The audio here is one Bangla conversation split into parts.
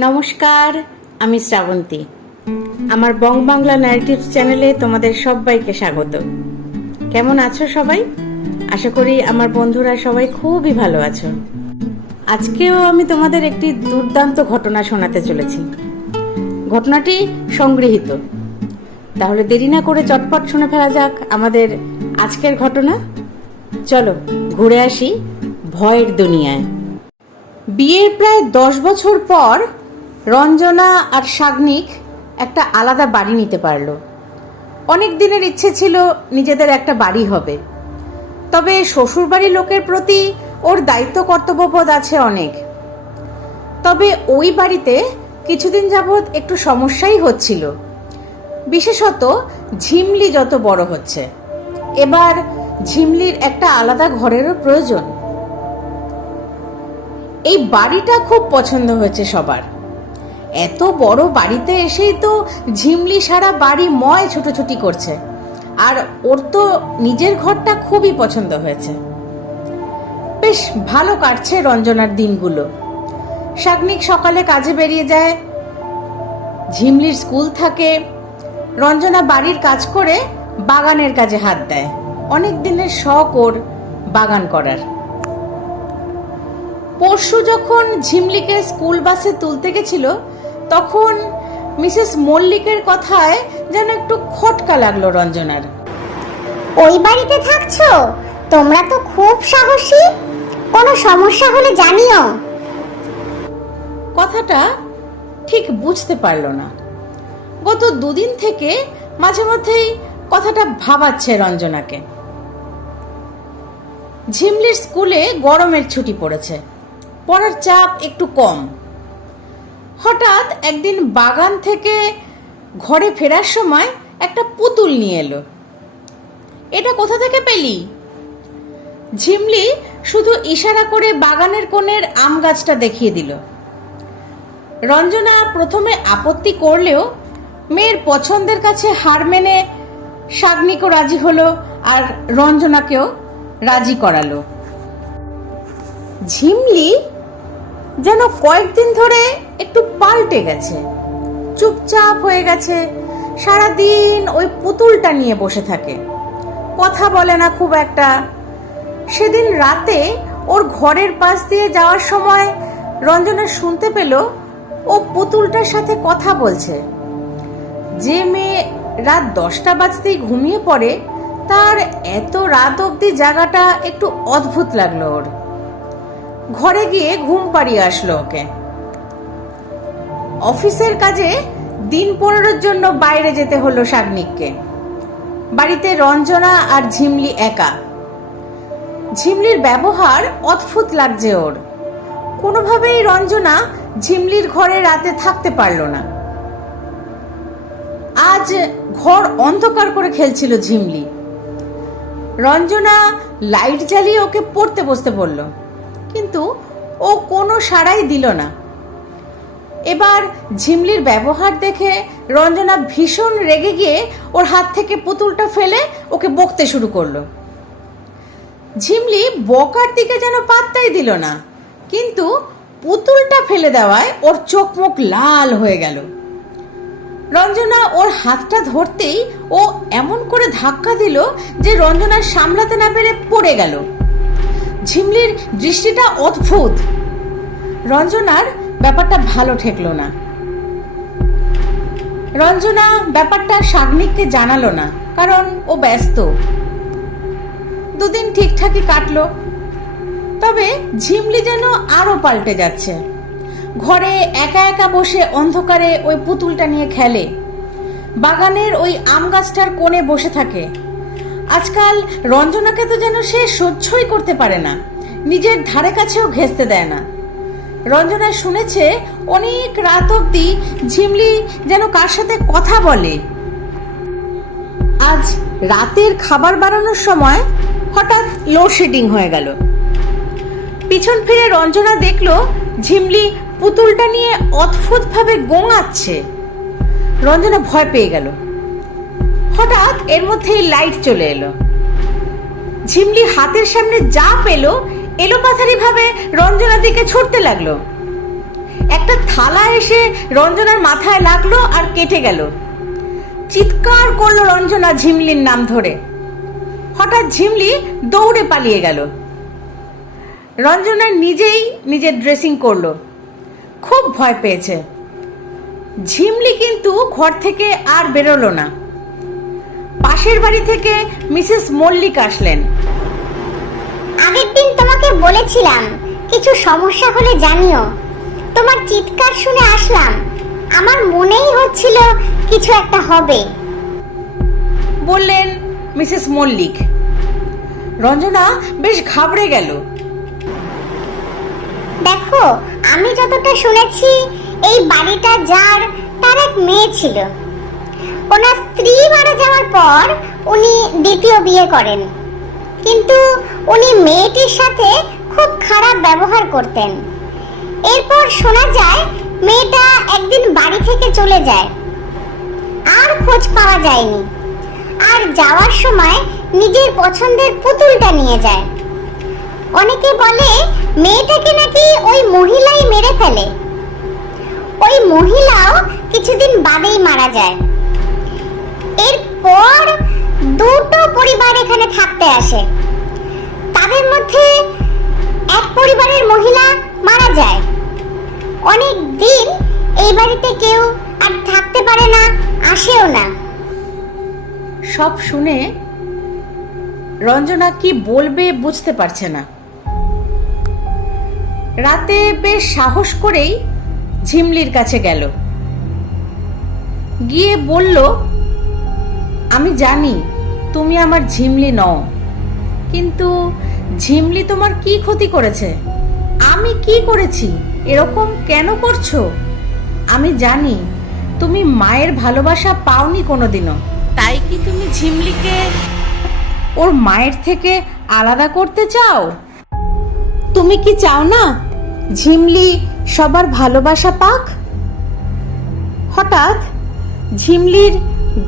নমস্কার, আমি শ্রাবন্তী। আমার বং বাংলা ন্যারেটিভ চ্যানেলে তোমাদের সবাইকে স্বাগত। কেমন আছো সবাই? আশা করি আমার বন্ধুরা সবাই খুবই ভালো আছো। আজকেও আমি তোমাদের একটি দুর্দান্ত ঘটনা শোনাতে চলেছি। ঘটনাটি সংগৃহীত। তাহলে দেরি না করে চটপট শুনে ফেলা যাক আমাদের আজকের ঘটনা। চলো ঘুরে আসি ভয়ের দুনিয়ায়। বিয়ের প্রায় 10 বছর পর রঞ্জনা আর সাগ্নিক একটা আলাদা বাড়ি নিতে পারলো। অনেক দিনের ইচ্ছে ছিল নিজেদের একটা বাড়ি হবে, তবে শ্বশুরবাড়ির লোকের প্রতি ওর দায়িত্ব কর্তব্যবোধ আছে অনেক। তবে ওই বাড়িতে কিছুদিন যাবৎ একটু সমস্যাই হচ্ছিল, বিশেষত ঝিমলি যত বড় হচ্ছে। এবার ঝিমলির একটা আলাদা ঘরেরও প্রয়োজন। এই বাড়িটা খুব পছন্দ হয়েছে সবার। এত বড় বাড়িতে এসেই তো ঝিমলি সারা বাড়ি ময় ছুটোছুটি করছে, আর ওর তো নিজের ঘরটা খুবই পছন্দ হয়েছে। বেশ ভালো কাটছে রঞ্জনার দিনগুলো। সাগ্নিক সকালে কাজে বেরিয়ে যায়, ঝিমলির স্কুল থাকে। রঞ্জনা বাড়ির কাজ করে বাগানের কাজে হাত দেয়। অনেক দিনের শখ ওর বাগান করার। পরশু যখন ঝিমলিকে স্কুল বাসে তুলতে গেছিল, তখন মিসেস মল্লিকের কথায় যেন একটু খটকা লাগলো রঞ্জনার। ওই বাড়িতে থাকছো? তোমরা তো খুব সাহসী। কোনো সমস্যা হলে জানিও। কথাটা ঠিক বুঝতে পারল না। গত দুদিন থেকে মাঝে মধ্যেই কথাটা ভাবাচ্ছে রঞ্জনাকে। ঝিমলির স্কুলে গরমের ছুটি পড়েছে, পড়ার চাপ একটু কম। হঠাৎ একদিন বাগান থেকে ঘরে ফেরার সময় একটা পুতুল নিয়ে এলো। এটা কোথা থেকে পেলি? ঝিমলি শুধু ইশারা করে বাগানের কোণের আম গাছটা দেখিয়ে দিল। রঞ্জনা প্রথমে আপত্তি করলেও মেয়ের পছন্দের কাছে হার মেনে সাগ্নিকও রাজি হলো, আর রঞ্জনাকেও রাজি করালো। ঝিমলি যেন কয়েকদিন ধরে একটু পাল্টে গেছে, চুপচাপ হয়ে গেছে। সারাদিন ওই পুতুলটা নিয়ে বসে থাকে, কথা বলে না খুব একটা। সেদিন রাতে ওর ঘরের পাশ দিয়ে যাওয়ার সময় রঞ্জনা শুনতে পেল ও পুতুলটার সাথে কথা বলছে। যে মেয়ে রাত 10টা বাজতেই ঘুমিয়ে পড়ে, তার এত রাত অবধি জায়গাটা একটু অদ্ভুত লাগলো ওর। ঘরে গিয়ে ঘুম পাড়িয়ে আসলো ওকে। অফিসের কাজে দিন 15 জন্য বাইরে যেতে হলো সাগ্নিককে। বাড়িতে রঞ্জনা আর ঝিমলি একা। ঝিমলির ব্যবহার অদ্ভুত লাগছে ওর। কোনোভাবেই রঞ্জনা ঝিমলির ঘরে রাতে থাকতে পারল না। আজ ঘর অন্ধকার করে খেলছিল ঝিমলি। রঞ্জনা লাইট জ্বালিয়ে ওকে পড়তে বসতে বলল, কিন্তু ও কোনো সাড়াই দিল না। এবার ঝিমলির ব্যবহার দেখে রঞ্জনা ভীষণ রেগে গিয়ে ওর হাত থেকে পুতুলটা ফেলে ওকে বকতে শুরু করলো। ঝিমলি বকার দিকে যেন পাত্তাই দিল না, কিন্তু পুতুলটা ফেলে দেওয়ায় ওর চোখ মুখ লাল হয়ে গেল। রঞ্জনা ওর হাতটা ধরতেই ও এমন করে ধাক্কা দিল যে রঞ্জনা সামলাতে না পেরে পড়ে গেল। ঝিমলির দৃষ্টিটা অদ্ভুত। রঞ্জনার ব্যাপারটা ভালো ঠেকলো না। রঞ্জনা ব্যাপারটা সাগ্নিককে জানালো না, কারণ ও ব্যস্ত। দুদিন ঠিকঠাকই কাটলো। তবে ঝিমলি যেন আরো পাল্টে যাচ্ছে। ঘরে একা একা বসে অন্ধকারে ওই পুতুলটা নিয়ে খেলে, বাগানের ওই আম গাছটার কোণে বসে থাকে। আজকাল রঞ্জনাকে তো যেন সে সহ্যই করতে পারে না, নিজের ধারে কাছেও ঘেঁষতে দেয় না। রঞ্জনা শুনেছে অনেক রাত অবধি ঝিমলি যেন কার সাথে কথা বলে। আজ রাতের খাবার বানানোর সময় হঠাৎ লোডশেডিং হয়ে গেল। পিছন ফিরে রঞ্জনা দেখলো ঝিমলি পুতুলটা নিয়ে অদ্ভুতভাবে গোঙাচ্ছে। রঞ্জনা ভয় পেয়ে গেল। হঠাৎ এর মধ্যেই লাইট চলে এলো। ঝিমলি হাতের সামনে যা পেল এলোপাথারি ভাবে রঞ্জনার দিকে ছুটতে লাগলো। একটা থালা এসে রঞ্জনার মাথায় লাগলো আর কেটে গেল। চিৎকার করলো রঞ্জনা ঝিমলির নাম ধরে। হঠাৎ ঝিমলি দৌড়ে পালিয়ে গেল। রঞ্জনা নিজেই নিজের ড্রেসিং করলো, খুব ভয় পেয়েছে। ঝিমলি কিন্তু ঘর থেকে আর বেরোলো না। পাশের বাড়ি থেকে মিসেস মল্লিক আসলেন। আগের দিন তোমাকে বলেছিলাম কিছু সমস্যা হলে জানিও। তোমার চিৎকার শুনে আসলাম, আমার মনেই হচ্ছিল কিছু একটা হবে, বললেন মিসেস মল্লিক। রঞ্জনা বেশ ঘাবড়ে গেল। দেখো, আমি যতটা শুনেছি এই বাড়িটা যার, তার এক মেয়ে ছিল। ওনার স্ত্রী মারা যাওয়ার পর উনি দ্বিতীয় বিয়ে করেন, কিন্তু উনি মেয়েটির সাথে খুব খারাপ ব্যবহার করতেন। এরপর শোনা যায় মেয়েটা একদিন বাড়ি থেকে চলে যায়, আর খোঁজ পাওয়া যায়নি। আর যাওয়ার সময় নিজের পছন্দের পুতুলটা নিয়ে যায়। অনেকে বলে মেয়েটাকে নাকি ওই মহিলাই মেরে ফেলে। ওই মহিলাও কিছুদিন বাদেই মারা যায়। এরপর দুটো পরিবার এখানে থাকতে আসে। তাদের মধ্যে এক পরিবারের মহিলা মারা যায়। অনেক দিন এই বাড়িতে কেউ আর থাকতে পারে না, আসেও না। সব শুনে রঞ্জনা কি বলবে বুঝতে পারছে না। রাতে বেশ সাহস করেই ঝিমলির কাছে গেল। গিয়ে বলল, আমি জানি তুমি আমার ঝিমলি নও, কিন্তু ঝিমলি তোমার কি ক্ষতি করেছে? আমি কি করেছি? এরকম কেন করছো? আমি জানি তুমি মায়ের ভালোবাসা পাওনি কোনোদিনও, তাই কি তুমি ঝিমলিকে ওর মায়ের থেকে আলাদা করতে চাও? তুমি কি চাও না ঝিমলি সবার ভালোবাসা পাক? হঠাৎ ঝিমলির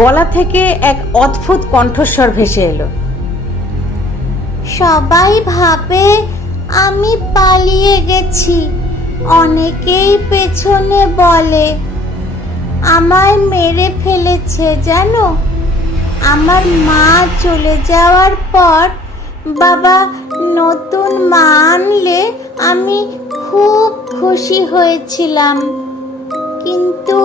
গলা থেকে এক অদ্ভুত কণ্ঠস্বর ভেসে এলো। সবাই ভাবে আমি পালিয়ে গেছি, অনেকেই পেছনে বলে আমায় মেরে ফেলেছে জানো। আমার মা চলে যাওয়ার পর বাবা নতুন মা আনলে আমি খুব খুশি হয়েছিলাম, কিন্তু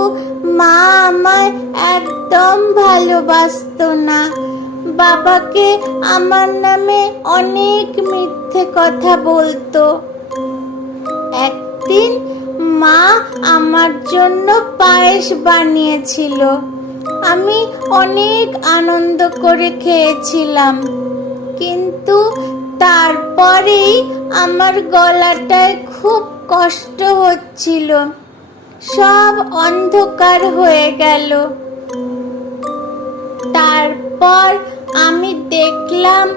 মা আমায় একদম ভালোবাসতো না। বাবাকে আমার নামে অনেক মিথ্যে কথা বলতো। একদিন মা আমার জন্য পায়েস বানিয়েছিল, আমি অনেক আনন্দ করে খেয়েছিলাম, কিন্তু তারপরেই আমার গলাটায় খুব কষ্ট হচ্ছিল, সব অন্ধকার হয়ে গেল। তারপর আমি দেখলাম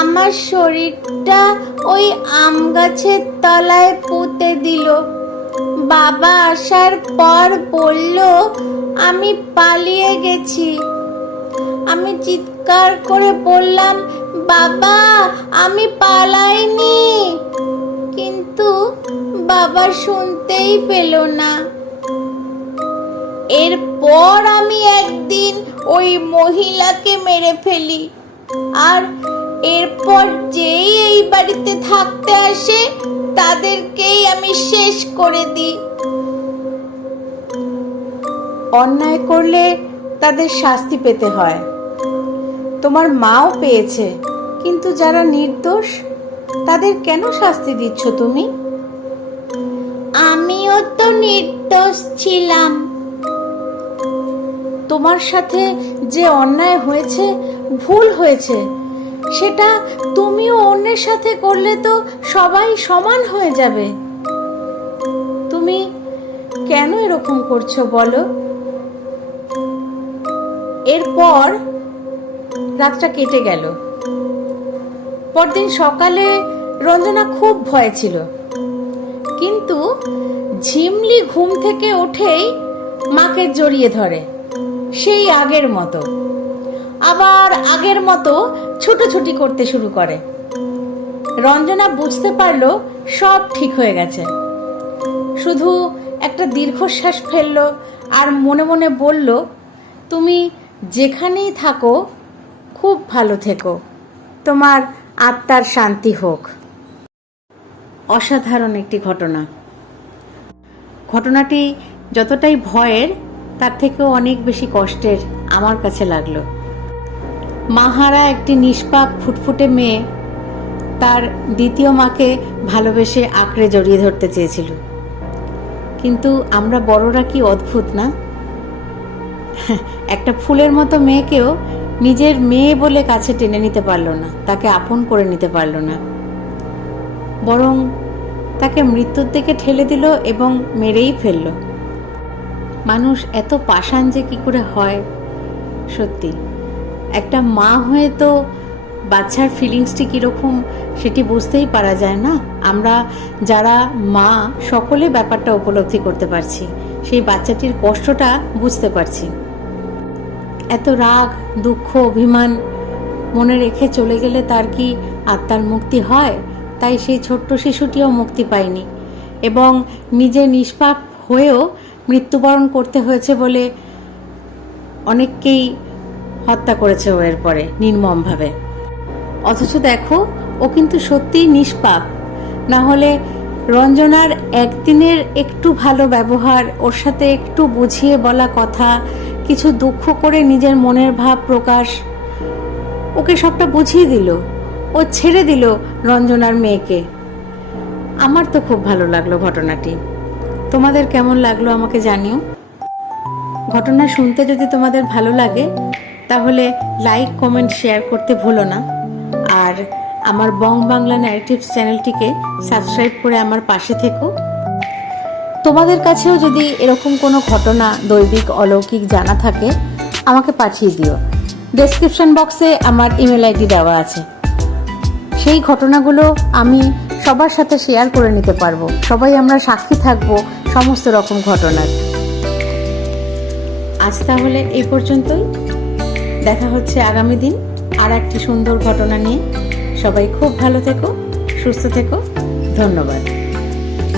আমার শরীরটা ওই আম গাছের তলায় পুঁতে দিল। বাবা আসার পর বলল আমি পালিয়ে গেছি। আমি চিৎকার করে বললাম, বাবা আমি পালাইনি, কিন্তু বাবা শুনতেই পেল না। এরপর আমি একদিন ওই মহিলাকে মেরে ফেলি, আর এরপর যেই এই বাড়িতে থাকতে আসে তাদেরকেই আমি শেষ করে দিই। অন্যায় করলে তাদের শাস্তি পেতে হয়, তোমার মাও পেয়েছে, কিন্তু যারা নির্দোষ তাদের কেন শাস্তি দিচ্ছ তুমি? আমিও তো নির্দোষ ছিলাম। তোমার সাথে যে অন্যায় হয়েছে, ভুল হয়েছে, সেটা তুমিও অন্যের সাথে করলে তো সবাই সমান হয়ে যাবে। তুমি কেন এরকম করছো বলো? এরপর রাতটা কেটে গেল। পরদিন সকালে রঞ্জনা খুব ভয় ছিল, কিন্তু ঝিমলি ঘুম থেকে উঠেই মাকে জড়িয়ে ধরে, সেই আগের মতো, আবার আগের মতো ছুটোছুটি করতে শুরু করে। রঞ্জনা বুঝতে পারলো সব ঠিক হয়ে গেছে, শুধু একটা দীর্ঘশ্বাস ফেললো আর মনে মনে বলল, তুমি যেখানেই থাকো খুব ভালো থেকো, তোমার আত্মার শান্তি হোক। অসাধারণ একটি ঘটনা। ঘটনাটি যতটাই ভয়ের তার থেকেও অনেক বেশি কষ্টের আমার কাছে লাগলো। মাহারা একটি নিষ্পাপ ফুটফুটে মেয়ে তার দ্বিতীয় মাকে ভালোবেসে আঁকড়ে জড়িয়ে ধরতে চেয়েছিল, কিন্তু আমরা বড়রা কি অদ্ভুত না। একটা ফুলের মতো মেয়েকেও নিজের মেয়ে বলে কাছে টেনে নিতে পারলো না, তাকে আপন করে নিতে পারলো না, বরং তাকে মৃত্যুর দিকে ঠেলে দিল এবং মেরেই ফেলল। মানুষ এত পাষাণ যে কি করে হয়! সত্যি একটা মা হয়ে তো বাচ্চার ফিলিংসটি কীরকম সেটি বুঝতেই পারা যায় না। আমরা যারা মা সকলে ব্যাপারটা উপলব্ধি করতে পারছি, সেই বাচ্চাটির কষ্টটা বুঝতে পারছি। এত রাগ, দুঃখ, অভিমান মনে রেখে চলে গেলে তার কি আত্মার মুক্তি হয়? তাই সেই ছোট্ট শিশুটিও মুক্তি পায়নি এবং নিজে নিষ্পাপ হয়েও মৃত্যুবরণ করতে হয়েছে বলে অনেককেই হত্যা করেছে ও এরপরে নির্মমভাবে। অথচ দেখো, ও কিন্তু সত্যিই নিষ্পাপ। না হলে রঞ্জনার একদিনের একটু ভালো ব্যবহার, ওর সাথে একটু বুঝিয়ে বলা কথা, কিছু দুঃখ করে নিজের মনের ভাব প্রকাশ, ওকে সবটা বুঝিয়ে দিল, ও ছেড়ে দিল রঞ্জনার মেয়েকে। আমার তো খুব ভালো লাগলো ঘটনাটি। তোমাদের কেমন লাগলো আমাকে জানিও। ঘটনা শুনতে যদি তোমাদের ভালো লাগে তাহলে লাইক, কমেন্ট, শেয়ার করতে ভুলো না। আর আমার বং বাংলা ন্যারেটিভস চ্যানেলটিকে সাবস্ক্রাইব করে আমার পাশে থেকো। তোমাদের কাছেও যদি এরকম কোনো ঘটনা, দৈবিক, অলৌকিক জানা থাকে আমাকে পাঠিয়ে দিও। ডেসক্রিপশন বক্সে আমার ইমেল আইডি দেওয়া আছে। সেই ঘটনাগুলো আমি সবার সাথে শেয়ার করে নিতে পারবো। সবাই আমরা সাক্ষী থাকবো সমস্ত রকম ঘটনার। আজ তাহলে এই পর্যন্তই। দেখা হচ্ছে আগামী দিন আর একটি সুন্দর ঘটনা নিয়ে। সবাই খুব ভালো থেকো, সুস্থ থেকো। ধন্যবাদ।